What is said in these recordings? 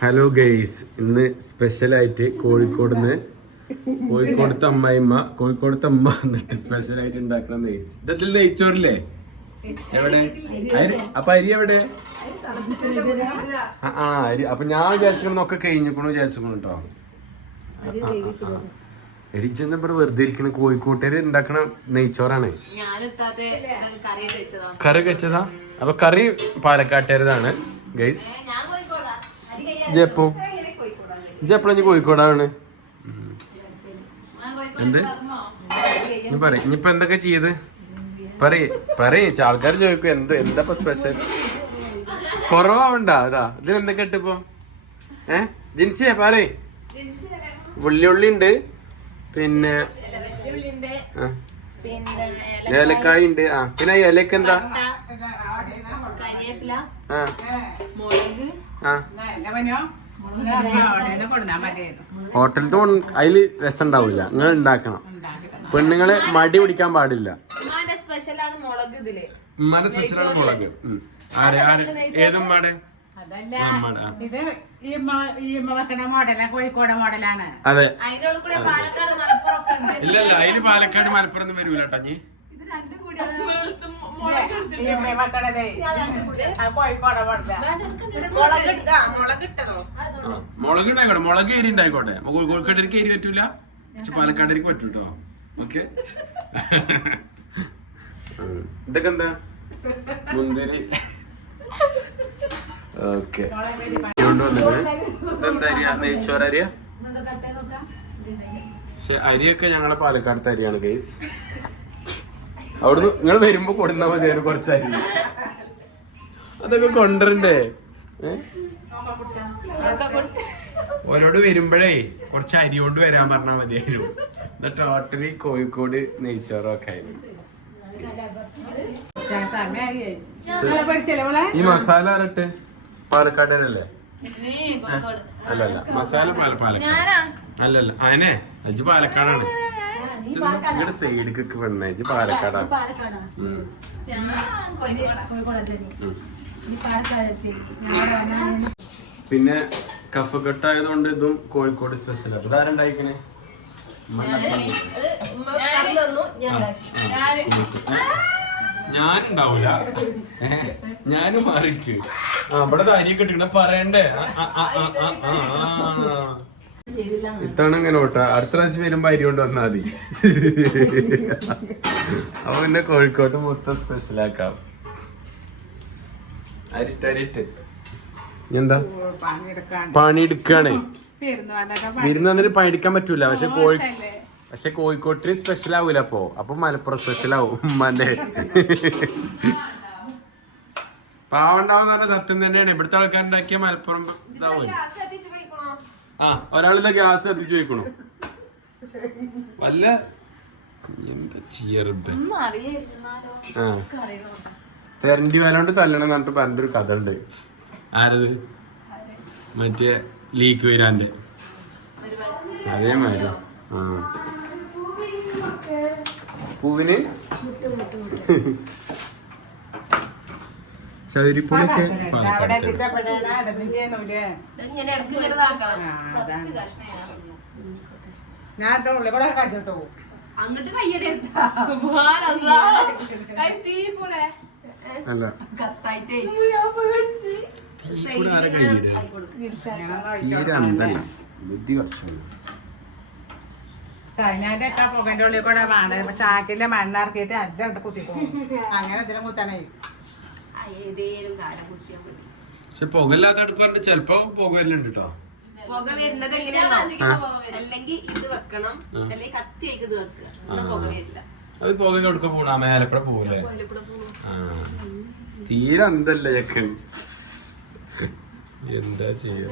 Hello guys ഇന്ന് special ആയിട്ട് കോഴിക്കോട് നിന്ന് കോഴിക്കോടത്തെ അമ്മായിമ്മ കോഴിക്കോടത്തെ അമ്മ എന്നിട്ട് സ്പെഷ്യൽ ആയിട്ട് ഉണ്ടാക്കുന്ന നെയ് ഇതത്തിൽ നെയ്ച്ചോറില്ലേ? എവിടെ? അപ്പൊ അരി എവിടെ? ആ, അരി അപ്പൊ ഞാൻ വിചാരിച്ചിരിക്കണൊക്കെ കഴിഞ്ഞിക്കണു വിചാരിച്ചിരിക്കണു കേട്ടോ. എടിച്ചെന്ന് ഇവിടെ വെറുതെ ഇരിക്കണ. കോഴിക്കോട്ടേര് ഉണ്ടാക്കണ നെയ്ച്ചോറാണ്. കറി വെച്ചതാ. അപ്പൊ കറി പാലക്കാട്ടേരതാണ് ഗൈസ് ജപ്പോ ഇനി കോഴിക്കോടാണ് എന്ത്? ഇനി പറ ഇനിയിപ്പൊ എന്തൊക്കെ ചെയ്ത്? പറയ്. പറയ്. ആൾക്കാർ ചോദിക്കും എന്ത് എന്താ സ്പെഷ്യൽ കുറവാവണ്ട അതാ. ഇതിന് എന്തൊക്കെ ഇട്ടിപ്പോ? ഏ? ജിൻസിയെ പറയ്. ഉള്ളിയുള്ളി ഉണ്ട് പിന്നെ വെല്ലുവിളിന്റെ ആ, പിന്നെ ഏലക്കായ ഉണ്ട് ആ. പിന്നെ ഏലക്ക ഇലക്ക് എന്താ? ഹോട്ടലിൽ ആ. ആ. അതിൽ രസം ഉണ്ടാവില്ല നിങ്ങൾ ഉണ്ടാക്കണം. പെണ്ണുങ്ങളെ മടി പിടിക്കാൻ പാടില്ല. ഉമ്മാന്റെ സ്പെഷ്യലാണ് മുളക് ഇതിൽ. അതെ. അതിനോട് കൂടെ പാലക്കാട് മലപ്പുറം ഒക്കെ ഉണ്ട്. ഇല്ല ഇല്ല അതിൽ പാലക്കാട് മലപ്പുറം ഒന്നും വരൂല കേട്ടോ നീ മുളക് ഉണ്ടായിക്കോട്ടെ മുളക് ഏരി ഉണ്ടായിക്കോട്ടെ കോഴിക്കോട്ടേക്ക് ഏരി പറ്റൂല? പക്ഷെ പാലക്കാടേക്ക് പറ്റൂ കേട്ടോ ഓക്കെ ഇതൊക്കെ എന്താ? മുന്തിരി. ഓക്കെ. ഇതെന്താ അരിയ? നെയ്ച്ചോറ് അരിയ? പക്ഷെ അരിയൊക്കെ ഞങ്ങളെ പാലക്കാടത്തെ അരിയാണ് ഗൈസ് അവിടുന്ന് നിങ്ങൾ വരുമ്പോ കൊടുന്നാ മതി അതിന് കുറച്ച് അരി അതൊക്കെ കൊണ്ടുവരണ്ടേ? കൊടുത്ത് ഓരോട് വരുമ്പോഴേ കുറച്ച് അരി കൊണ്ട് വരാൻ പറഞ്ഞാൽ മതിയായിരുന്നു. ഇത് ടോട്ടലി കോഴിക്കോട് നെയ്ച്ചോറൊക്കെ ആയിരുന്നു. ഈ മസാല ആരട്ടെ? പാലക്കാടല്ലേ നീ കോഴിക്കോട് അല്ല അല്ല മസാല പാല പാലക്കാട് അല്ലല്ല. അതിനെ അജ് പാലക്കാടാണ്. നിങ്ങളുടെ സൈഡിലേക്ക് പെണ്ണ അജ് പാലക്കാടാണ് പിന്നെ കഫക്കെട്ട് ആയതുകൊണ്ട് ഇതും കോഴിക്കോട് സ്പെഷ്യൽ അപ്പൊ ഇതാരുണ്ടായിക്കണേ ഞാനുണ്ടാവൂല. ഞാനും മാറിക്ക്. ആ ഇവിടെ അരിയൊക്കെ ഇട്ടിട്ട് പറയണ്ടേ? ആ, ആ, ആ, ആ, ആ, ആ. ഇത്തവണ ഇങ്ങനെ ഓട്ടാ. അടുത്ത പ്രാവശ്യം വരുമ്പോ അരി കൊണ്ട് വന്നാൽ മതി. അപ്പൊ പിന്നെ കോഴിക്കോട്ട് മൊത്തം സ്പെഷ്യൽ ആക്കാം. അരിട്ട് അരിട്ട് ഇനി എന്താ പണിയെടുക്കാണേ. വിരുന്ന് വന്നിട്ട് പണിയെടുക്കാൻ പറ്റൂല. പക്ഷെ കോഴി പക്ഷെ കോഴിക്കോട്ടിന് സ്പെഷ്യൽ ആവൂല അപ്പോ. അപ്പൊ മലപ്പുറം സ്പെഷ്യൽ ആവും. ഉമ്മാന്റെ പാവണ്ടാവുന്ന പറഞ്ഞ സത്യം തന്നെയാണ്. ഇവിടുത്തെ ആൾക്കാരുണ്ടാക്കിയ മലപ്പുറം ഇതാവും. ആ ഒരാളിത് ഗ്യാസ് കത്തിച്ചു വെക്കണു വല്ല എന്താ ആ. തെരണ്ടി വരാണ്ട് തല്ലണം എന്നിട്ട് പറഞ്ഞൊരു കഥ ഉണ്ട് ആരത്? മറ്റേ ലീക്ക് വരാന്റെ അതേമാതിരി. ആ പൂവിന് ചകിരിപ്പൊടിയൊക്കെ അവിടെ പാലക്കാട് എത്തിക്കപ്പെടാനാ ഇടന്നില്ലേ ഇങ്ങനെ ഇടയ്ക്ക് ഇങ്ങനെ ഇതാക്കണം. ആ, First അതാണ്. കഷ്ണം ഞാൻ ഉള്ളിൽ കൂടെ കഴിച്ചിട്ടു അങ്ങോട്ട് കയ്യടെടുത്താ സുബ്ഹാനല്ലാഹ്. കൈ സൈനാന്റെ ഒക്കെ പുകന്റെ ഉള്ളിൽ കൂടെ വേണം. ചാക്കിലെ മണ്ണിറക്കിയിട്ട് അഞ്ചണ്ട് കുത്തിക്കും അങ്ങനെ ഇതിനെ കുത്തണേ. ഏതേലും കാലം മതി. പക്ഷെ പറഞ്ഞിട്ട് ചെലപ്പോ പുകയിലുണ്ട് കേട്ടോ. പുക വരുന്നത് എങ്ങനെയാണോ അല്ലെങ്കിൽ ഇത് വെക്കണം അല്ലെങ്കിൽ കത്തിയേക്ക് ഇത് വെക്കുക. എന്നാ പുക വരില്ല. അത് പുക കൊടുക്ക പോണ. പോകൂലേ പോകും ആ. തീരെ എന്തല്ലേ ചക്കൻ എന്താ ചെയ്യുക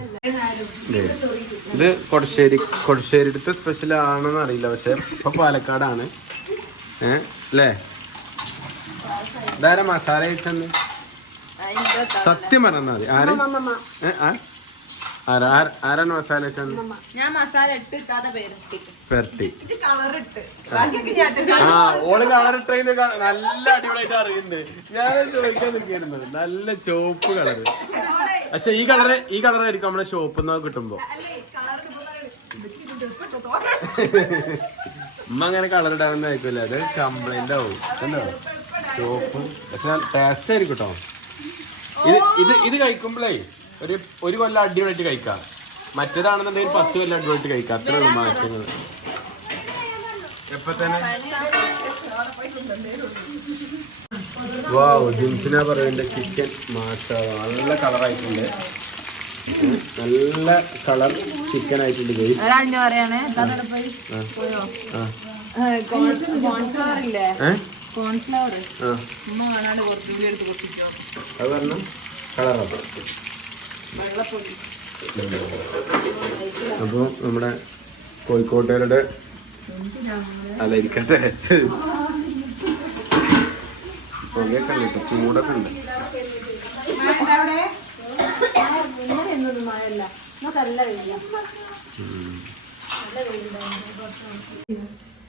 ഇത് കൊടശ്ശേരി കൊടശ്ശേരിടുത്തെ സ്പെഷ്യൽ ആണെന്ന് അറിയില്ല പക്ഷെ ഇപ്പൊ പാലക്കാടാണ്. ഏ അല്ലേ ഇതാരാ മസാല കഴിച്ചെന്ന്? സത്യം പറഞ്ഞാ മതി. ആര്? ആ? ആരാ ആര- ആരാണ് മസാല വെച്ചത് ഞാൻ മസാല ഇട്ട് ഇട്ടാത്ത പേരിട്ടി. പെരട്ടി. കളർ ഇട്ട്. ബാക്കിയൊക്കെ ഞാൻ ആ ഓൾ കളർ ഇട്ടതിന് നല്ല അടിപൊളിയായിട്ട് അറിയുന്നത് ഞാൻ ചോദിക്കാൻ നിൽക്കായിരുന്നു. നല്ല ചോപ്പ് കളറ് പക്ഷെ ഈ കളറ് ഈ കളറായിരിക്കും നമ്മുടെ ഷോപ്പിൽ നിന്ന് കിട്ടുമ്പോ. ഉമ്മ അങ്ങനെ കളർ ഇടാനൊന്നും ആയിരിക്കില്ല അത് കംപ്ലൈന്റ് ആവും. ചുവപ്പും പക്ഷെ ടേസ്റ്റ് ആയിരിക്കും കേട്ടോ ഇത് ഇത് ഇത് കഴിക്കുമ്പോഴേ ഒരു ഒരു കൊല്ലം അടിപൊളിയായിട്ട് കഴിക്കാം. മറ്റേതാണെന്നുണ്ടെങ്കിൽ പത്ത് കൊല്ലം അടിപൊളിയായിട്ട് കഴിക്കാം. അത്രയുള്ള മാറ്റങ്ങൾ എപ്പോ തന്നെ വാ ജിൻസിന പറയുന്നത് ചിക്കൻ മാഷ നല്ല കളറായിട്ടുണ്ട് നല്ല കളർ ചിക്കൻ ആയിട്ടുണ്ട് കോൺഫ്ലവർ നമ്മുടെ കോഴിക്കോട്ടുകാരുടെ അല്ല ഇരിക്കട്ടെ. പുകയൊക്കെ ഉണ്ട് കേട്ടോ. ചൂടൊക്കെ ഉണ്ട്.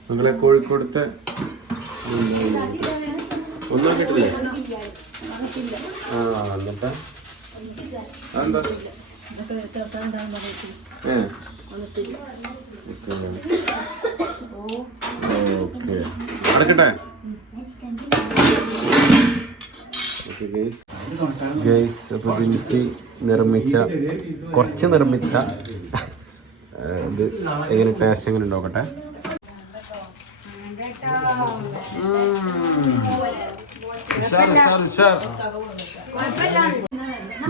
നിങ്ങളെ കോഴിക്കോടത്തെ ഒന്നും കിട്ടില്ലേ? ആ എന്നിട്ടാ? അതെന്താ? ഓക്കെ. അടക്കട്ടെ ഗൈസ് അപ്പോൾ ജിൻസി നിർമ്മിച്ച കുറച്ച് നിർമ്മിച്ച ഇത് എങ്ങനെ ടേസ്റ്റ് എങ്ങനെ നോക്കട്ടെ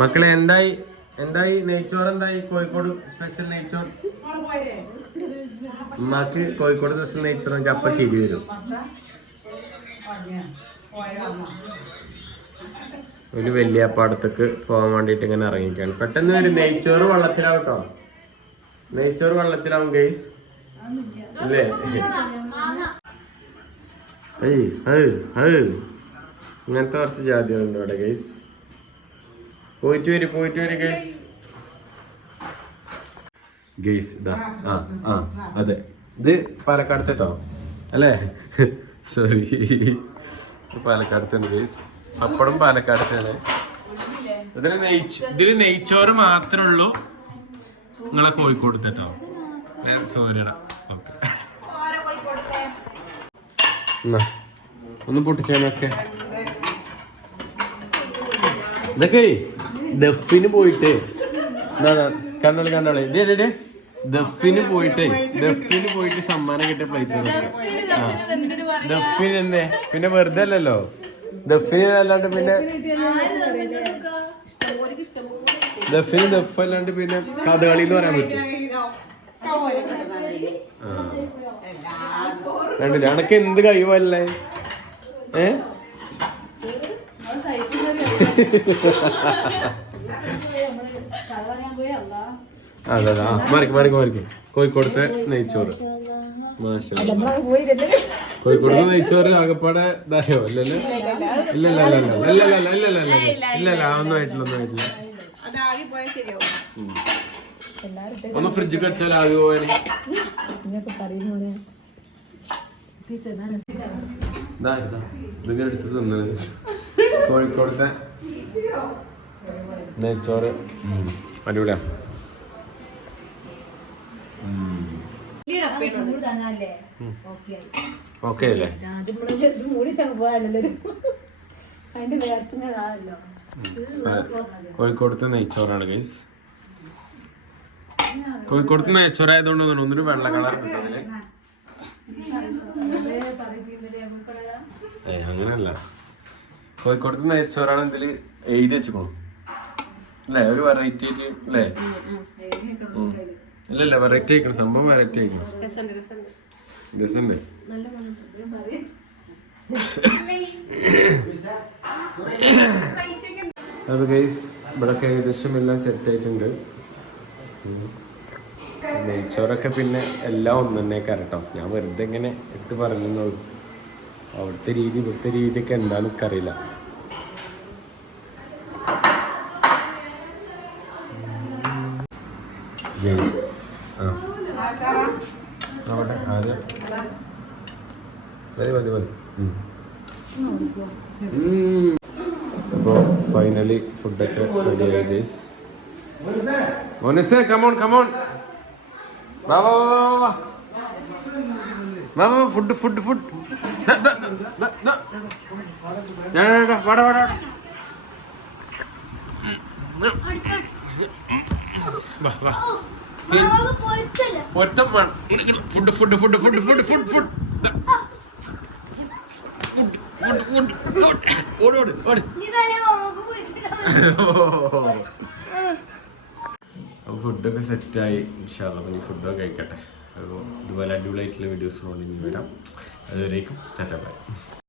മക്കളെ എന്തായി? എന്തായി? നെയ്ച്ചോറ് എന്തായി? കോഴിക്കോട് സ്പെഷ്യൽ നെയ്ച്ചോർ ഉമ്മാക്ക് കോഴിക്കോട് സ്പെഷ്യൽ നെയ്ച്ചോറ് വെച്ചാൽ അപ്പ ഒരു വലിയ പാടത്തേക്ക് പോകാൻ വേണ്ടിയിട്ട് ഇങ്ങനെ ഇറങ്ങിക്കാണ് പെട്ടെന്ന് ഒരു നെയ്ച്ചോറ് വെള്ളത്തിലാവും കേട്ടോ. നെയ്ച്ചോറ് വള്ളത്തിലാവും ഗൈസ് അല്ലേ? ഇങ്ങനത്തെ കുറച്ച് ജാതികളുണ്ട് ഇവിടെ ഗൈസ് പോയിട്ട് വരി പോയിട്ട് വരി ഗൈസ് ഗൈസ് ഇതാ ആ ആ അതെ. ഇത് പാലക്കാടത്തെ കേട്ടോ. അല്ലേ? സോറി പാലക്കാടത്തുണ്ട് ഗൈസ് പപ്പടം പാലക്കാടത്താണ് ഇതിൽ നെയ്ച്ച് ഇതിൽ നെയ്ച്ചോറ് മാത്രമേ ഉള്ളൂ നിങ്ങളെ കോഴിക്കോട് കേട്ടോ സോരിയടാ ഓക്കെ. ഒന്ന് പൊട്ടിച്ചേനൊക്കെ. ഇതൊക്കെ ദഫിന് പോയിട്ട്. കണ്ടോളി കണ്ടോളി. ഡേ ഡേ ഡേ ദഫിന് പോയിട്ട്. ദഫിന് പോയിട്ട് സമ്മാനം കിട്ടിയ പ്ലേറ്റ് ദഫിന് തന്നെ പിന്നെ വെറുതെ അല്ലല്ലോ. ദഫിന് അല്ലാണ്ട് പിന്നെ ദഫിന് ദഫ് അല്ലാണ്ട് പിന്നെ കഥകളി എന്ന് പറയാൻ പറ്റും. അനക്ക് എന്ത് കഴിവല്ലേ? ഏ? അതെ അതെ. ആ മറിക്കും മറിക്കും മറിക്കും. കോഴിക്കോടത്തെ നെയ്ച്ചോറ്. കോഴിക്കോട് നെയ്ച്ചോറ് ആകപ്പാടെ ഇതായോ അല്ലല്ലേ ഇല്ലല്ല ഒന്ന് ഫ്രിഡ്ജ് കച്ചാൽ ആവി പോയാൽ എടുത്ത് തിന്നത് കോഴിക്കോടത്തെ നെയ്ച്ചോറ് അടിപൊളിയാ ഓക്കെ. അല്ലേ? കോഴിക്കോടത്തെ നെയ്ച്ചോറാണ് ഗൈസ്. കോഴിക്കോടത്തെ നെയ്ച്ചോറായതുകൊണ്ട് തോന്നുന്നു ഒന്നിനും വെള്ള കളർ കിട്ടുന്നില്ലേ ഏ അങ്ങനല്ല. കോഴിക്കോടത്തെ നെയ്ച്ചോറാണ് ഇതിൽ എഴുതി വെച്ചിക്കണു അല്ലേ? ഒരു വെറൈറ്റി ആയിട്ട് അല്ലേ? ഇല്ല വെറൈറ്റി ആയിക്കണം സംഭവം വെറൈറ്റി ആയിക്കണം രസമുണ്ട് അപ്പോൾ ഗൈസ് ഇവിടെയൊക്കെ ഏകദേശം എല്ലാം സെറ്റ് ആയിട്ടുണ്ട്. നെയ്ച്ചോറൊക്കെ പിന്നെ എല്ലാം ഒന്ന് തന്നെ കരട്ടോ ഞാൻ വെറുതെ ഇങ്ങനെ ഇട്ട് പറഞ്ഞെന്നുള്ളൂ അവിടുത്തെ രീതി ഇവിടുത്തെ രീതിയൊക്കെ എന്താണെന്ന് എനിക്കറിയില്ല. ഗൈസ് നോക്കട്ടെ ആദ്യം. മതി മതി മതി അപ്പോൾ ഫൈനലി ഫുഡൊക്കെ റെഡി ആയി ഗൈസ് മോനസേ കമോൺ കമോൺ വാ വാ വാ വാ വാ വാ. ഫുഡ് ഫുഡ് ഫുഡ് വാടാ വാടാ വാ വാ. Food food food food food food food ഓട് ഓട് ഓട്. അപ്പോൾ ഫുഡൊക്കെ സെറ്റായി. ഇനി ഫുഡൊക്കെ കഴിക്കട്ടെ. അപ്പോൾ ഇതുപോലെ അടിപൊളിയായിട്ടുള്ള വീഡിയോസ് ഇനി വരാം. അതുവരേക്കും ടാറ്റ ബൈ.